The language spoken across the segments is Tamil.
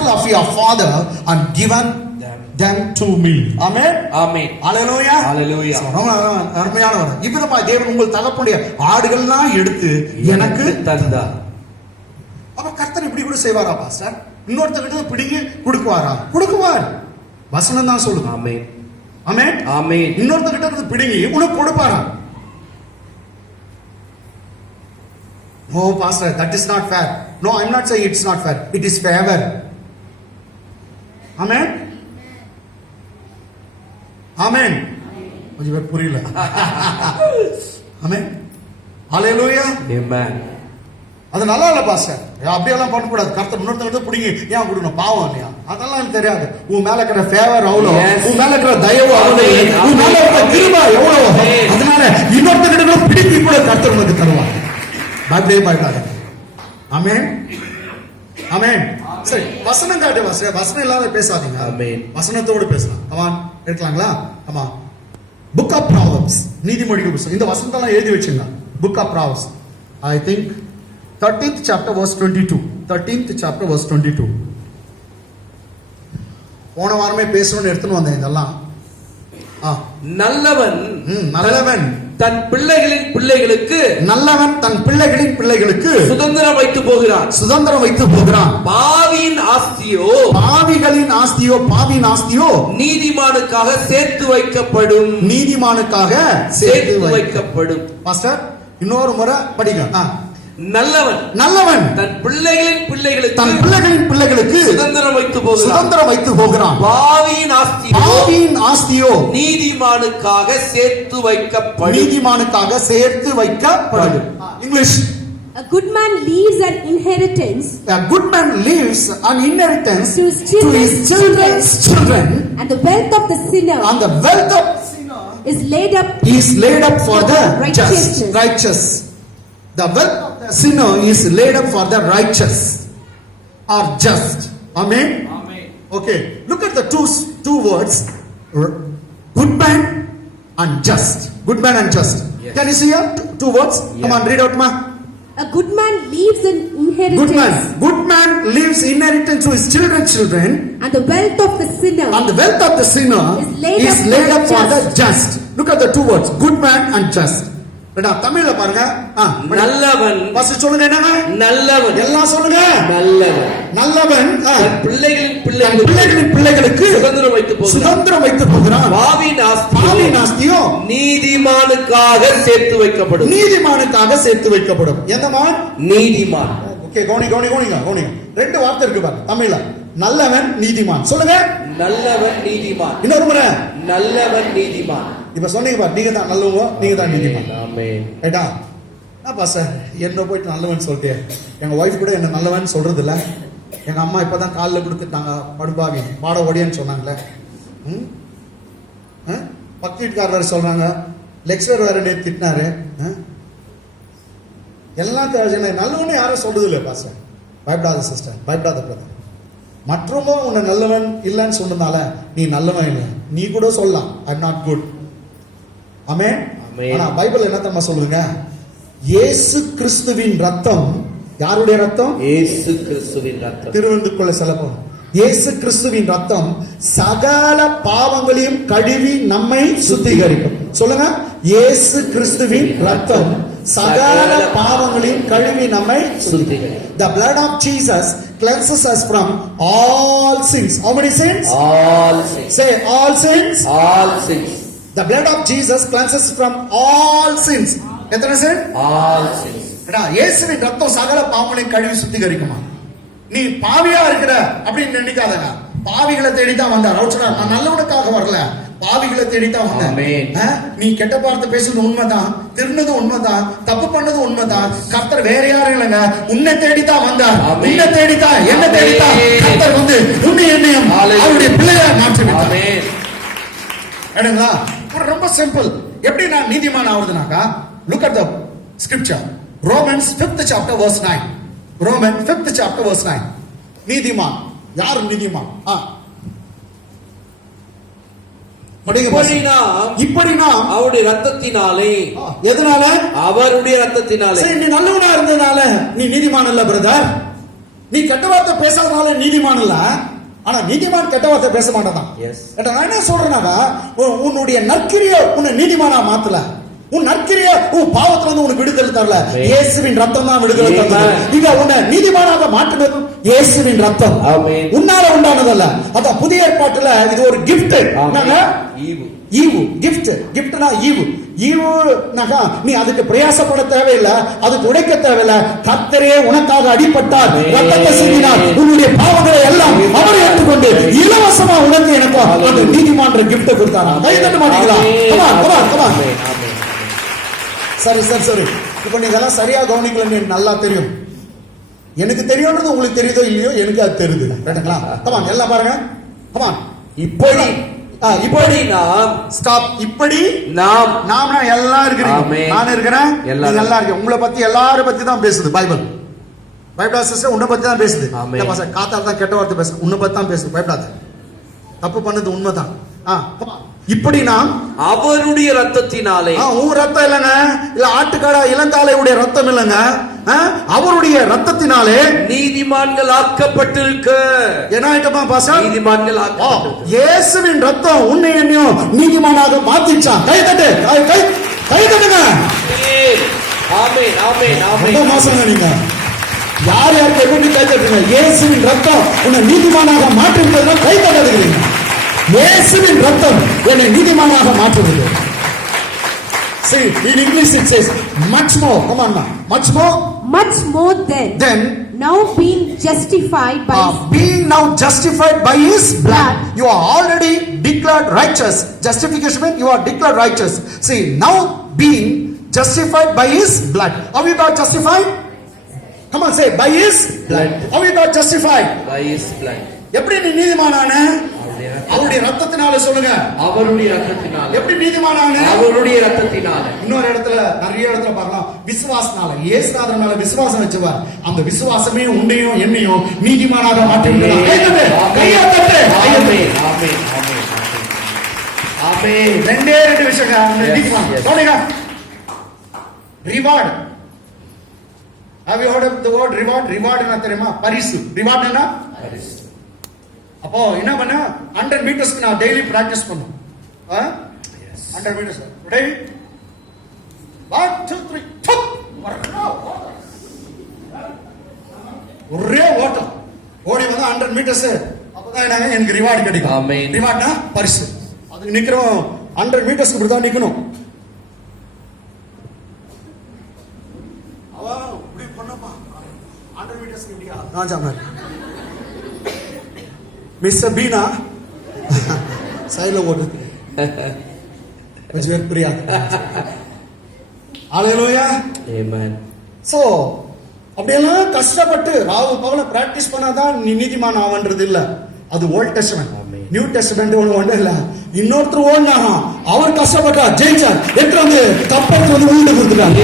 cattle of your father and given them to me. Amen. Amen. Hallelujah. Hallelujah. அருமையானவர். இவ்விதமா தேவன் உங்கள் தகப்பனுடைய ஆடுகள்லாம் எடுத்து எனக்கு தந்தார். அப்ப கர்த்தர் இப்படி கூட செய்வாரா பாஸ்டர்? இன்னொருத்தர்கிட்ட பிடிங்கி கொடுக்குவாரா? கொடுக்குவார். வசனம் தான் சொல்லுது. ஆமென். ஆமென். ஆமென். இன்னொருத்தர்கிட்ட இருந்து பிடிங்கி உனக்கு கொடுப்பாரா? No pastor, that is not fair. No, I am not saying it's not fair. It is favor. Amen. Amen. கொஞ்சம் பேர் புரியல. Amen. Hallelujah. Amen. அது நல்லா இல்ல பாஸ்டர். அப்படியெல்லாம் பண்ண கூடாது. கர்த்தர் இன்னொருத்தங்க பிடிங்கி ஏன் கொடுக்கணும்? பாவம் இல்லையா? அதெல்லாம் எனக்கு தெரியாது. உன் மேல இருக்கிற ஃபேவர் அவ்வளோ, உன் மேல இருக்கிற தயவு அவ்வளோ, உன் மேல இருக்கிற கிருபை எவ்வளோ. அதனால இன்னொருத்தங்க பிடிங்கி கூட கர்த்தர் உங்களுக்கு தருவார். பயப்படவே பயப்படாத. ஆமென். ஆமென். சரி, வசனம் காட்டு பாஸ்டர். வசனம் இல்லாத பேசாதீங்க. ஆமென். வசனத்தோடு பேசலாம். கமான், எடுக்கலாங்களா? ஆமா. புக் ஆஃப் ப்ராவர்ப்ஸ், நீதிமொழிகள் புத்தகம். இந்த வசனத்தெல்லாம் எழுதி வச்சுங்க. Book of Proverbs, I think 13th chapter verse 22. 13th chapter verse 22. போன வாரமே பேசணும்னு எடுத்துன்னு வந்தேன் இதெல்லாம். நல்லவன் நல்லவன் தன் பிள்ளைகளின் பிள்ளைகளுக்கு, நல்லவன் தன் பிள்ளைகளின் பிள்ளைகளுக்கு சுதந்திரம் வைத்து போகிறான். சுதந்திரம் வைத்து போகிறான். பாவியின் ஆஸ்தியோ, பாவிகளின் ஆஸ்தியோ, பாவியின் ஆஸ்தியோ நீதிமானுக்காக சேர்த்து வைக்கப்படும். நீதிமானுக்காக சேர்த்து வைக்கப்படும். பாஸ்டர் இன்னொரு முறை படிங்க. நல்லவன் நல்லவன் தன் பிள்ளைகளின் பிள்ளைகளுக்கு, தன் பிள்ளைகளின் பிள்ளைகளுக்கு சுதந்திரம் வைத்து போகிறான். சுதந்திரம் வைத்து போகிறான். பாவியின் ஆஸ்தியோ, பாவியின் ஆஸ்தியோ நீதிமானுக்காக சேர்த்து வைக்கப்படும். நீதிமானுக்காக சேர்த்து வைக்கப்படும். English. A good man leaves an inheritance. A good man leaves an inheritance to his children's children. And the wealth of the sinner. And the wealth of the sinner is laid up for the righteous. The wealth of the sinner is laid up for the righteous or just. Amen. Amen. Okay. Look at the two words. Good man and just. Good man and just. Yes. Can you see here? Two words. Yeah. Come on, read out, ma. A good man leaves an inheritance. Good man leaves inheritance to his children. And the wealth of the sinner. And the wealth of the sinner is laid up for the just. Look at the two words. Good man and just. தமிழ்ல பாருங்க. நல்லவன். ஃபர்ஸ்ட் சொல்லுங்க என்னங்க? நல்லவன். எல்லாம் சொல்லுங்க. நல்லவன். நல்லவன் பிள்ளைகளின் பிள்ளைகளுக்கு சுதந்திரம் வைத்து போகிறான். பாவியின் ஆஸ்தியோ நீதிமானுக்காக சேர்த்து வைக்கப்படும். நீதிமானுக்காக சேர்த்து வைக்கப்படும். எந்தமான்? நீதிமான். ஓகே, கவனிங்க. ரெண்டு வார்த்தை இருக்கு பாருங்க தமிழ்ல. நல்லவன், நீதிமான். சொல்லுங்க. நல்லவன், நீதிமான். இன்னொரு முறை. நல்லவன், நீதிமான். இப்ப சொன்னீங்க பாரு, நீங்க தான் நல்லவங்க, நீங்க தான் நீதிமான். ஆமென். ஏடா நான் பாஸ்டர் என்ன போயிட்டு நல்லவன் சொல்லிட்டேன். எங்க ஒய்ஃப் கூட என்ன நல்லவன் சொல்றது இல்ல. எங்க அம்மா இப்பதான் காலில் கொடுத்துட்டாங்க, படுபாவி பாட ஓடியான்னு சொன்னாங்களே. பக்கத்து வீட்டுக்காரர் சொல்றாங்க, லெக்சர் வேற நேற்று திட்டினாரு. எல்லாம் நல்லவனே யாரும் சொல்றது இல்லை பாஸ்டர். பயப்படாத சிஸ்டர், பயப்படாத பிரதர். மற்றவங்க உன்னை நல்லவன் இல்லைன்னு சொன்னதால நீ நல்லவன் இல்லை. நீ கூட சொல்லலாம் ஐ எம் நாட் குட். ஆமென். ஆனா பைபிள் என்ன தெரியுமா சொல்லுங்க? இயேசு கிறிஸ்துவின் ரத்தம். யாருடைய ரத்தம்? இயேசு கிறிஸ்துவின் ரத்தம். திருவெந்துக்குள்ள செல்லப்போம். இயேசு கிறிஸ்துவின் ரத்தம் சகல பாவங்களையும் கழுவி நம்மை சுத்திகரிக்கும். சொல்லுங்க. இயேசு கிறிஸ்துவின் ரத்தம் சகல பாவங்களையும் கழுவி நம்மை சுத்திகரிக்கும். The blood of Jesus cleanses us from all sins. How many sins? All sins. Say all sins. All sins. The blood of Jesus cleanses from all sins. எத்தனை sin? All sins. இயேசுவின் ரத்தம் சகல பாவங்களையும் கழுவி சுத்திகரிக்குமா? நீ பாவியா இருக்கிற அப்படின்னு நினைக்காதங்க. பாவிகளை தேடித்தான் வந்தார். அவர் சொன்னார், நான் நல்லவனுக்காக வரல, பாவிகளை தேடித்தான் வந்தேன். நீ கெட்ட வார்த்தை பேசுறது உண்மைதான், திருநது உண்மைதான், தப்பு பண்ணது உண்மைதான். கர்த்தர் வேற யாரும் இல்லைங்க, உன்னை தேடித்தான் வந்தார். உன்னை தேடித்தான், என்ன தேடித்தான் கர்த்தர் வந்து உன்னை என்னையும் அவருடைய பிள்ளையா மாற்றி விட்டார். ரொம்ப சிம்பிள். எப்படி நான் நீதிமான் ஆகுதுனாக்கா, look at the scripture. Romans 5th chapter verse 9. Romans 5th chapter verse 9. நீதிமான் யார்? நீதிமான் இப்படி நாம் அவருடைய ரத்தத்தினாலே. எதனால? அவருடைய ரத்தத்தினாலே. சரி, நீ நல்லவனா இருந்ததால நீ நீதிமான் இல்ல பிரதர். நீ கெட்ட வார்த்தை பேசாதனால நீதிமான் இல்ல, ஆனா நீதிமான் கெட்ட வார்த்தை பேச மாட்டான். எஸ். நான் என்ன சொல்றேன்னா, உன்னுடைய நற்கிரிய உன்னை நீதிமானா மாத்தல. உன் நற்கிரிய உன் பாவத்துல இருந்து உனக்கு விடுதலை தரல. இயேசுவின் ரத்தம் தான் விடுதலை தந்தது. இங்க உன்னை நீதிமானாக மாற்றினது இயேசுவின் ரத்தம். உன்னால உண்டானதல்ல. அதான் புதிய ஏற்பாட்டுல இது ஒரு கிஃப்ட். என்னங்க? ஈவு. கிஃப்ட்னா ஈவு. ஈவுனாக்கா நீ அதுக்கு பிரயாசப்பட தேவையில்லை, அதுக்கு உடைக்க தேவையில்லை. கர்த்தரே உனக்காக அடிபட்டார், ரத்தத்தை சிந்தினார், உன்னுடைய பாவங்களை எல்லாம் அவர் ஏற்றுக்கொண்டு இலவசமா உனக்கு எனக்கு அந்த நீதிமான்ற கிஃப்ட் கொடுத்தாரா? கை தட்ட மாட்டீங்களா? சரி. இப்ப நீங்க எல்லாம் சரியா கவனிக்கலன்னு எனக்கு நல்லா தெரியும். எனக்கு தெரியும்ன்றது உங்களுக்கு தெரியுதோ இல்லையோ, எனக்கு அது தெரியுது. ரைட்டுங்களா? கமான் எல்லாம் பாருங்க. கமான். இப்படி நாம் ஸ்டாப். இப்படி நாம எல்லாம் இருக்கிறீங்க, நான் இருக்கிறேன், நீங்க எல்லாம் இருக்கீங்க. உங்களை பத்தி எல்லாரும் பத்தி தான் பேசுது பைபிள். பைபிள் சிஸ்டர் உன்னை பத்தி தான் பேசுது. காத்தால தான் கெட்ட வார்த்தை பேச, உன்னை பத்தி தான் பேசுது. பயப்படாத, தப்பு பண்ணது உண்மைதான். இப்படி நாம் அவருடைய ரத்தத்தினாலே, உன் ரத்தம் இல்லைங்க, இல்ல ஆட்டுக்காடா இளங்காலையுடைய ரத்தம் இல்லைங்க, அவருடைய ரத்தத்தினாலே நீதிமான்கள் ஆக்கப்பட்டிருக்க. என்ன ஆயிட்டமா பாஸ்டர்? நீதிமான்கள் இயேசுவின் ரத்தம் உன்னை என்னையும் நீதிமானாக மாத்திச்சான். கை தட்டு, கை தட்டுங்க. நீங்க யார் யாருக்கு எப்படி கை தட்டுங்க? இயேசுவின் ரத்தம் உன்னை நீதிமானாக மாற்றிருக்கிறதுனா கை தட்டுகிறீங்க. இயேசுவின் ரத்தம் என்னை நீதிமானாக மாற்றுகிறது. See, in English it says much more. Come on now. Much more than now being justified by his blood, you are already declared righteous. Justification means you are declared righteous. See, now being justified by his blood. How we got justified? Come on, say by his blood. How we got justified? By his blood. எப்படி நீ நீதிமானான? அவருடைய ரத்தத்தினால. சொல்லுங்க, அவருடைய ரத்தத்தினால. எப்படி நீதிமானான? அவருடைய ரத்தத்தினால. இன்னொரு இடத்துல, நிறைய இடத்துல பார்க்கலாம், விசுவாசனால. இயேசுநாதர் மேல விசுவாசம் வச்சவர், அந்த விசுவாசமே உன்னையும் என்னையும் நீதிமானாக மாற்றிவிட்டது. கையை தட்டு. ஆமென். ரெண்டே விஷயம். Reward. Have you heard of the word reward? Reward என்ன தெரியுமா? பரிசு. ரிவார்ட் என்ன? பரிசு. அப்போ என்ன பண்ண, 100 மீட்டர்ஸ்க்கு நான் டெய்லி பிராக்டிஸ் பண்ணும். 100 மீட்டர்ஸ் ரெடி, 1 2 3 ஒரே ஓட்டம் ஓடி வந்து 100 மீட்டர்ஸ். அப்பதான் எனக்கு ரிவார்டு கிடைக்கும். ரிவார்ட்னா பரிசு. அதுக்கு நிக்கிறோம் 100 மீட்டர்ஸ்க்கு இப்படி தான் நிக்கணும். அவன் இப்படி பண்ணப்பா 100 மீட்டர்ஸ்க்கு இப்படியா நான் சொன்னேன். மிஸ்டர் பீனா சைடுல ஓடுது கொஞ்சம் பேர் புரியாது. ஹல்லேலூயா, ஆமென். சோ அப்படியெல்லாம் கஷ்டப்பட்டு ராவு பகல பிராக்டிஸ் பண்ணாதான் நீ நீதிமான் ஆவன்றது இல்ல. அது ஓல்ட் டெஸ்டமென்ட். நியூ டெஸ்டமென்ட் ஒண்ணு இல்ல. இன்னொருத்தர் ஓடினாரா, அவர் கஷ்டப்பட்டா ஜெயிச்சார். எடுத்து வந்து கப்பலுக்கு வந்து உண்டு கொடுத்துட்டாங்க.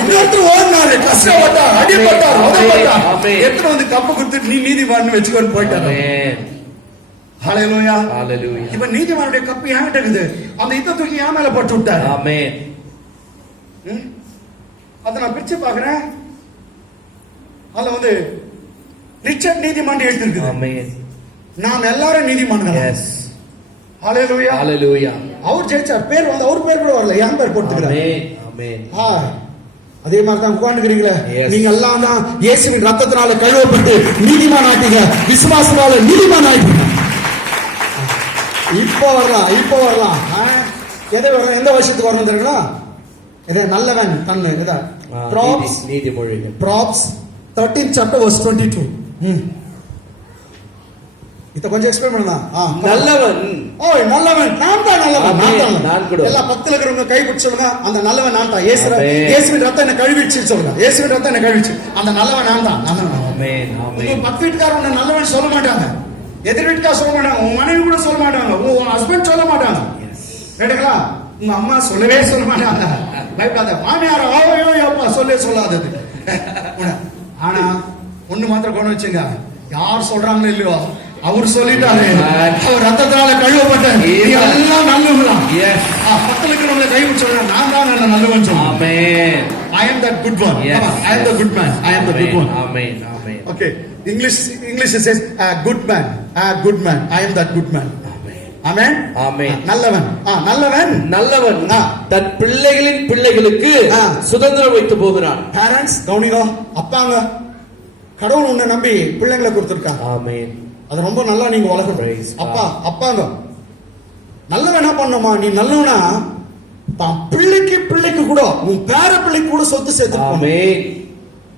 இன்னொருத்தர் ஓடினாரு, கஷ்டப்பட்டார், அடிபட்டார், எடுத்து வந்து கப்ப கொடுத்துட்டு நீ நீதிமான் வச்சுக்கொண்டு போயிட்டாரு. ஹல்லேலூயா. இப்ப நீதிமானுடைய கப்பு என்கிட்ட இருக்குது. அந்த இத தூக்கி என் மேல போட்டு விட்டாரு. ஆமென். அத நான் பிரிச்சு பாக்குறேன். அதுல வந்து ரிச்சர்ட் நீதிமான் எழுதிருக்கு. ஆமென். நாம் எல்லாரும் நீதிமான்கள். எஸ். ஹல்லேலூயா. ஹல்லேலூயா. அவர் ஜெயிச்சார். பேர் வந்து அவர் பேர் கூட வரல, என் பேர் போட்டுக்கிறார். ஆமென். அதே மாதிரி தான் உட்கார்ந்துக்கிறீங்களே, நீங்க எல்லாம் தான் இயேசுவின் ரத்தத்தினால கழுவப்பட்டு நீதிமான் ஆயிட்டீங்க. விசுவாசத்தால நீதிமான் ஆயிட்டீங்க. இப்போ வரலாம். எதை வரலாம்? எந்த வருஷத்துக்கு வரணும் தெரியுங்களா? இதே நல்லவன் கண்ணு. இதா ப்ராப்ஸ் நீதிமொழிகள். Props 13 chapter verse 22. இத கொஞ்சம் எக்ஸ்பிளைன் பண்ணலாம். நல்லவன். நல்லவன் நான் தான். நல்லவன் நான் கூட. எல்லா பக்கத்துல இருக்கிறவங்க கை பிடிச்சு சொல்லுங்க, அந்த நல்லவன் நான் தான். இயேசுவின் ரத்தம் என்ன கழுவிடுச்சு சொல்லுங்க. இயேசுவின் ரத்தம் என்ன கழுவிடுச்சு, அந்த நல்லவன் நான் தான். ஆமென். ஆமென். பத்து வீட்டுக்காரர் உன்னை நல்லவன் சொல்ல மாட்டாங்க, எதிர் வீட்டுக்காரர் சொல்ல மாட்டாங்க, உன் மனைவி கூட சொல்ல மாட்டாங்க, உன் ஹஸ்பண்ட் சொல்ல மாட்டாங்க. கேட்டுங்களா? உங்க அம்மா சொல்லவே சொல்ல மாட்டாங்க. பயப்படாத. மாமியார் ஆவையோ அப்பா சொல்லே சொல்லாதது. ஆனா ஒண்ணு மாத்திரம் கொண்டு வச்சுங்க, யார் சொல்றாங்களோ இல்லையோ அவர் சொல்லிட்டாரு, Amen. அவர் ரத்தத்தினால கழுவப்பட்ட நீ Amen. எல்லாம் நல்லவங்களா. Yes. மக்களுக்கு நம்மளை கைவிட்டு சொல்றேன், நான் தான் நல்லவன் சொல்றேன். Amen. I am that good one. Yes. Come on, I am the good man. I am the good one. Amen. Amen. Okay. English it says a good man. A good man. I am that good man. Amen. Amen. நல்லவன். நல்லவன். நல்லவன் தன் பிள்ளைகளின் பிள்ளைகளுக்கு சுதந்திரம் வைத்து போகிறான். பேரண்ட்ஸ் கவனிங்க, அப்பாங்க கடவுள் உன்னை நம்பி பிள்ளைங்களை கொடுத்திருக்காங்க. ஆமென். அது ரொம்ப நல்லா நீங்க வளர்க்கணும். அப்பாங்க நல்லவன் என்ன பண்ணுமா, நீ நல்லவனா தான் பிள்ளைக்கு கூட உன் பேர பிள்ளைக்கு கூட சொத்து சேர்த்து. ஆமென்.